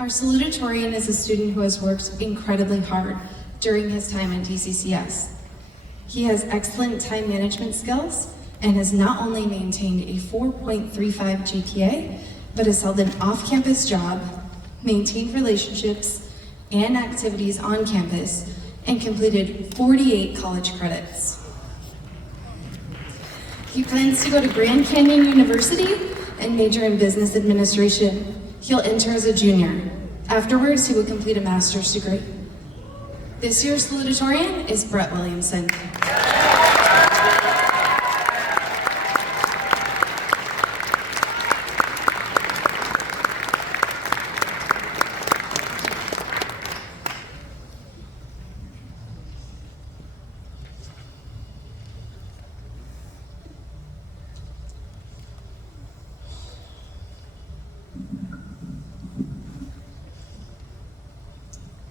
Our salutatorian is a student who has worked incredibly hard during his time at DCCS. He has excellent time management skills and has not only maintained a 4.35 GPA, but has held an off-campus job, maintained relationships and activities on campus, and completed 48 college credits. He plans to go to Grand Canyon University and major in business administration. He'll enter as a junior. Afterwards, he will complete a master's degree. This year's salutatorian is Brett Williamson.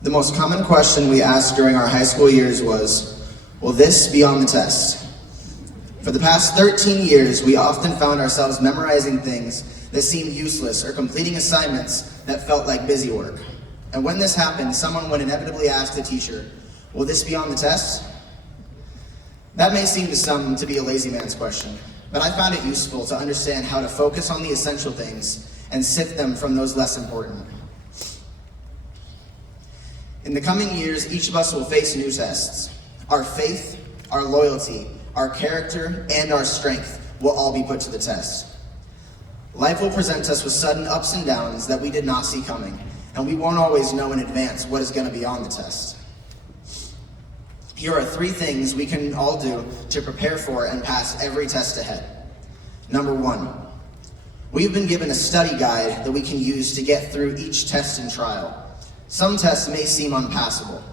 The most common question we asked during our high school years was, will this be on the test? For the past 13 years, we often found ourselves memorizing things that seemed useless or completing assignments that felt like busy work. And when this happened, someone would inevitably ask the teacher, will this be on the test? That may seem to some to be a lazy man's question, but I found it useful to understand how to focus on the essential things and sift them from those less important. In the coming years, each of us will face new tests. Our faith, our loyalty, our character, and our strength will all be put to the test. Life will present us with sudden ups and downs that we did not see coming, and we won't always know in advance what is going to be on the test. Here are 3 things we can all do to prepare for and pass every test ahead. Number 1, we've been given a study guide that we can use to get through each test and trial. Some tests may seem unpassable.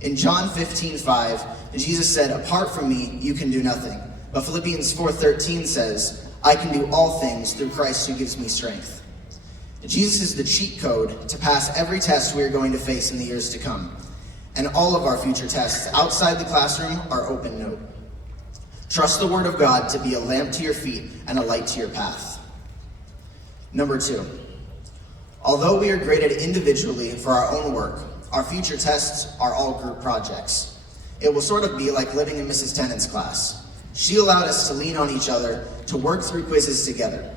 In John 15:5, Jesus said, apart from me, you can do nothing. But Philippians 4:13 says, I can do all things through Christ who gives me strength. Jesus is the cheat code to pass every test we are going to face in the years to come. And all of our future tests outside the classroom are open note. Trust the Word of God to be a lamp to your feet and a light to your path. Number 2. Although we are graded individually for our own work, our future tests are all group projects. It will sort of be like living in Mrs. Tennant's class. She allowed us to lean on each other to work through quizzes together.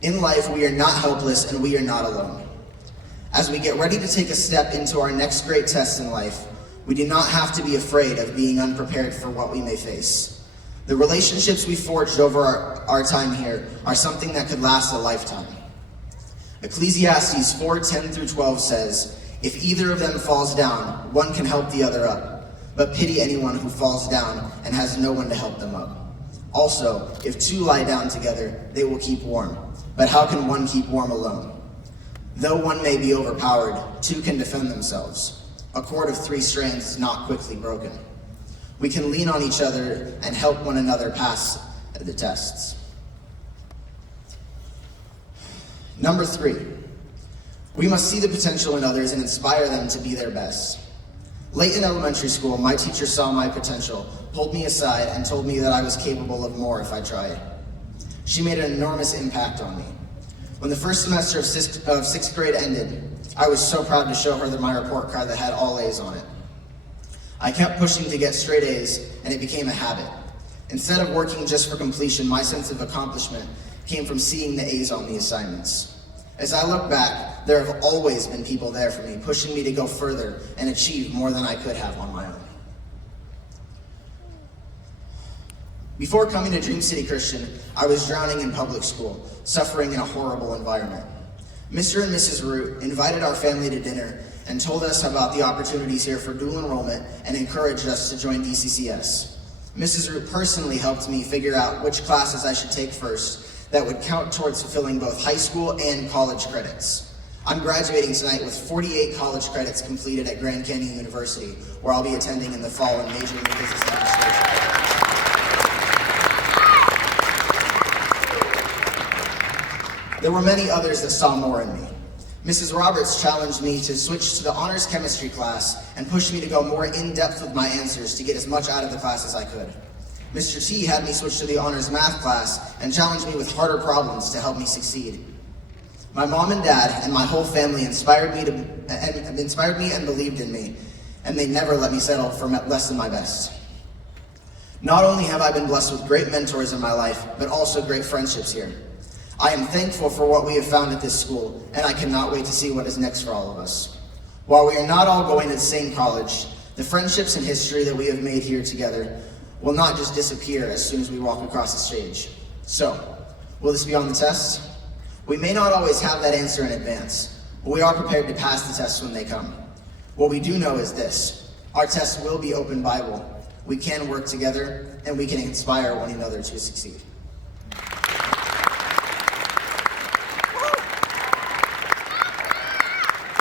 In life, we are not helpless and we are not alone. As we get ready to take a step into our next great test in life, we do not have to be afraid of being unprepared for what we may face. The relationships we forged over our time here are something that could last a lifetime. Ecclesiastes 4:10-12 says, if either of them falls down, one can help the other up. But pity anyone who falls down and has no one to help them up. Also, if 2 lie down together, they will keep warm. But how can one keep warm alone? Though one may be overpowered, 2 can defend themselves. A cord of 3 strands is not quickly broken. We can lean on each other and help one another pass the tests. Number 3, we must see the potential in others and inspire them to be their best. Late in elementary school, my teacher saw my potential, pulled me aside, and told me that I was capable of more if I tried. She made an enormous impact on me. When the first semester of 6th grade ended, I was so proud to show her my report card that had all A's on it. I kept pushing to get straight A's, and it became a habit. Instead of working just for completion, my sense of accomplishment came from seeing the A's on the assignments. As I look back, there have always been people there for me, pushing me to go further and achieve more than I could have on my own. Before coming to Dream City Christian, I was drowning in public school, suffering in a horrible environment. Mr. and Mrs. Root invited our family to dinner and told us about the opportunities here for dual enrollment and encouraged us to join DCCS. Mrs. Root personally helped me figure out which classes I should take first that would count towards fulfilling both high school and college credits. I'm graduating tonight with 48 college credits completed at Grand Canyon University, where I'll be attending in the fall and majoring in business administration. There were many others that saw more in me. Mrs. Roberts challenged me to switch to the honors chemistry class and pushed me to go more in-depth with my answers to get as much out of the class as I could. Mr. T had me switch to the honors math class and challenged me with harder problems to help me succeed. My mom and dad and my whole family inspired me and believed in me, and they never let me settle for less than my best. Not only have I been blessed with great mentors in my life, but also great friendships here. I am thankful for what we have found at this school, and I cannot wait to see what is next for all of us. While we are not all going to the same college, the friendships and history that we have made here together will not just disappear as soon as we walk across the stage. So, will this be on the test? We may not always have that answer in advance, but we are prepared to pass the tests when they come. What we do know is this: our tests will be open Bible. We can work together, and we can inspire one another to succeed.